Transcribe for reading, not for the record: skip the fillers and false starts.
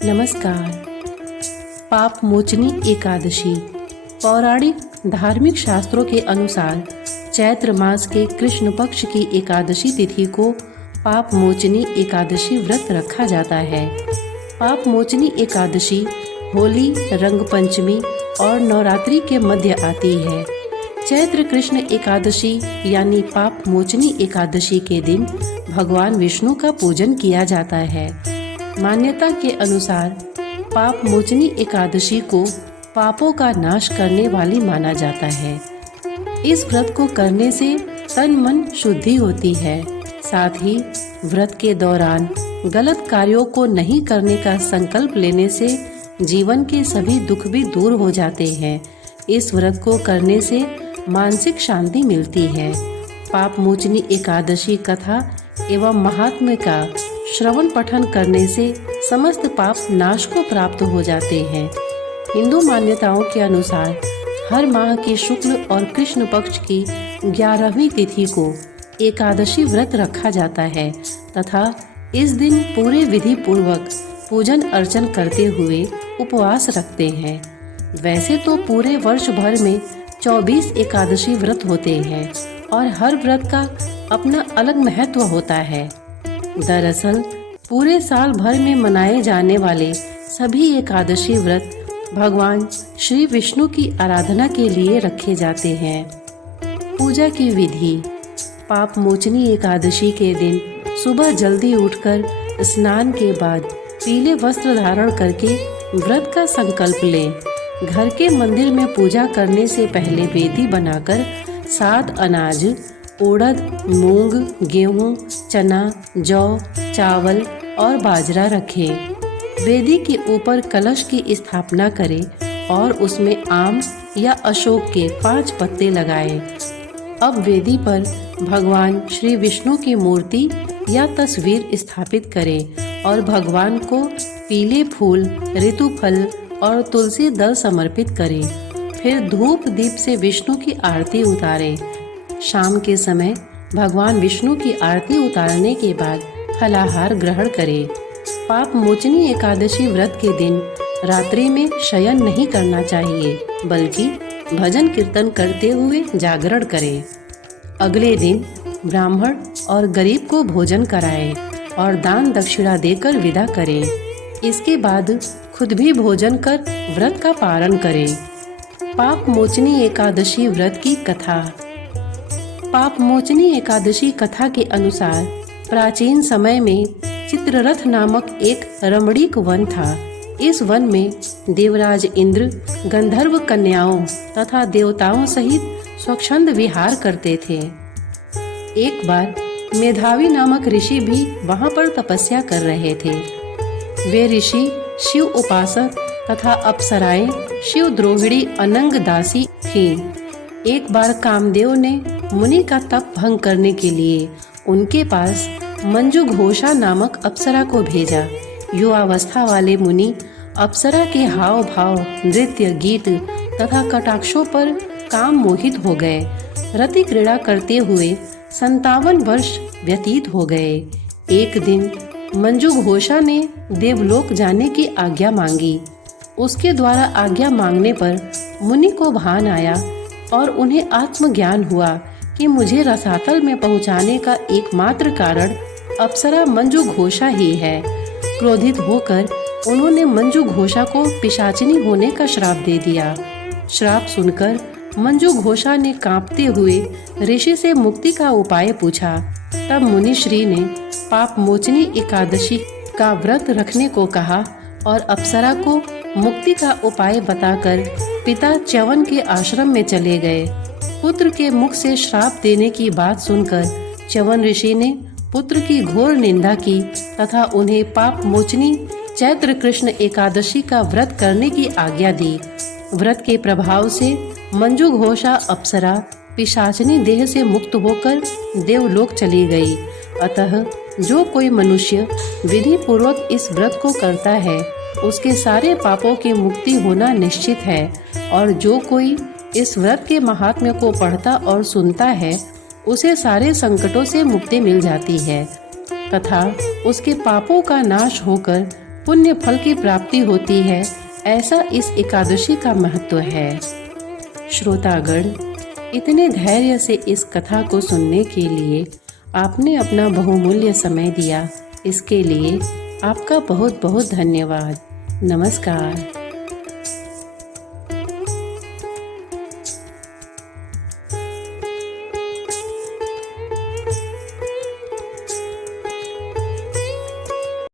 नमस्कार। पाप मोचनी एकादशी पौराणिक धार्मिक शास्त्रों के अनुसार चैत्र मास के कृष्ण पक्ष की एकादशी तिथि को पाप मोचनी एकादशी व्रत रखा जाता है। पाप मोचनी एकादशी होली, रंग पंचमी और नवरात्रि के मध्य आती है। चैत्र कृष्ण एकादशी यानी पाप मोचनी एकादशी के दिन भगवान विष्णु का पूजन किया जाता है। मान्यता के अनुसार पाप मोचनी एकादशी को पापों का नाश करने वाली माना जाता है। इस व्रत को करने से तन मन शुद्धि होती है। साथ ही व्रत के दौरान गलत कार्यों को नहीं करने का संकल्प लेने से जीवन के सभी दुख भी दूर हो जाते हैं। इस व्रत को करने से मानसिक शांति मिलती है। पाप मोचनी एकादशी कथा एवं महात्म्य का श्रवण पठन करने से समस्त पाप नाश को प्राप्त हो जाते हैं। हिंदू मान्यताओं के अनुसार हर माह की शुक्ल और कृष्ण पक्ष की 11वीं तिथि को एकादशी व्रत रखा जाता है तथा इस दिन पूरे विधि पूर्वक पूजन अर्चन करते हुए उपवास रखते हैं। वैसे तो पूरे वर्ष भर में 24 एकादशी व्रत होते हैं और हर व्रत का अपना अलग महत्व होता है। दरअसल पूरे साल भर में मनाए जाने वाले सभी एकादशी व्रत भगवान श्री विष्णु की आराधना के लिए रखे जाते हैं। पूजा की विधि। पाप मोचनी एकादशी के दिन सुबह जल्दी उठकर स्नान के बाद पीले वस्त्र धारण करके व्रत का संकल्प लें। घर के मंदिर में पूजा करने से पहले वेदी बनाकर 7 अनाज उड़द, मूंग, गेहूं, चना, जौ, चावल और बाजरा रखें। वेदी के ऊपर कलश की स्थापना करें और उसमें आम या अशोक के 5 पत्ते लगाएं। अब वेदी पर भगवान श्री विष्णु की मूर्ति या तस्वीर स्थापित करें और भगवान को पीले फूल, ऋतुफल और तुलसी दल समर्पित करें। फिर धूप दीप से विष्णु की आरती उतारें। शाम के समय भगवान विष्णु की आरती उतारने के बाद फलाहार ग्रहण करें। पाप मोचनी एकादशी व्रत के दिन रात्रि में शयन नहीं करना चाहिए, बल्कि भजन कीर्तन करते हुए जागरण करें। अगले दिन ब्राह्मण और गरीब को भोजन कराएं और दान दक्षिणा देकर विदा करें। इसके बाद खुद भी भोजन कर व्रत का पारण करें। पाप मोचनी एकादशी व्रत की कथा। पाप मोचनी एकादशी कथा के अनुसार प्राचीन समय में चित्ररथ नामक एक रमणीक वन था। इस वन में देवराज इंद्र गंधर्व कन्याओं तथा देवताओं सहित स्वच्छंद विहार करते थे। एक बार मेधावी नामक ऋषि भी वहां पर तपस्या कर रहे थे। वे ऋषि शिव उपासक तथा अप्सराएं शिव द्रोहिणी अनंग दासी थीं। एक बार कामदेव ने मुनि का तप भंग करने के लिए उनके पास मंजू घोषा नामक अप्सरा को भेजा। युवावस्था वाले मुनि अप्सरा के हाव भाव, नृत्य, गीत तथा कटाक्षों पर काम मोहित हो गए। रति क्रीड़ा करते हुए 57 वर्ष व्यतीत हो गए। एक दिन मंजू घोषा ने देवलोक जाने की आज्ञा मांगी। उसके द्वारा आज्ञा मांगने पर मुनि को भान आया और उन्हें आत्मज्ञान हुआ कि मुझे रसातल में पहुंचाने का एकमात्र कारण अप्सरा मंजू घोषा ही है। क्रोधित होकर उन्होंने मंजू घोषा को पिशाचिनी होने का श्राप दे दिया। श्राप सुनकर मंजू घोषा ने कांपते हुए ऋषि से मुक्ति का उपाय पूछा। तब मुनि श्री ने पाप मोचनी एकादशी का व्रत रखने को कहा और अप्सरा को मुक्ति का उपाय बताकर पिता च्यवन के आश्रम में चले गए। पुत्र के मुख से श्राप देने की बात सुनकर च्यवन ऋषि ने पुत्र की घोर निंदा की तथा उन्हें पाप मोचनी चैत्र कृष्ण एकादशी का व्रत करने की आज्ञा दी। व्रत के प्रभाव से मंजू घोषा अप्सरा पिशाचिनी देह से मुक्त होकर देवलोक चली गई। अतः जो कोई मनुष्य विधि पूर्वक इस व्रत को करता है उसके सारे पापों की मुक्ति होना निश्चित है, और जो कोई इस व्रत के महात्म्य को पढ़ता और सुनता है उसे सारे संकटों से मुक्ति मिल जाती है तथा उसके पापों का नाश होकर पुण्य फल की प्राप्ति होती है, ऐसा इस एकादशी का महत्व है। श्रोतागण, इतने धैर्य से इस कथा को सुनने के लिए आपने अपना बहुमूल्य समय दिया, इसके लिए आपका बहुत बहुत धन्यवाद। नमस्कार।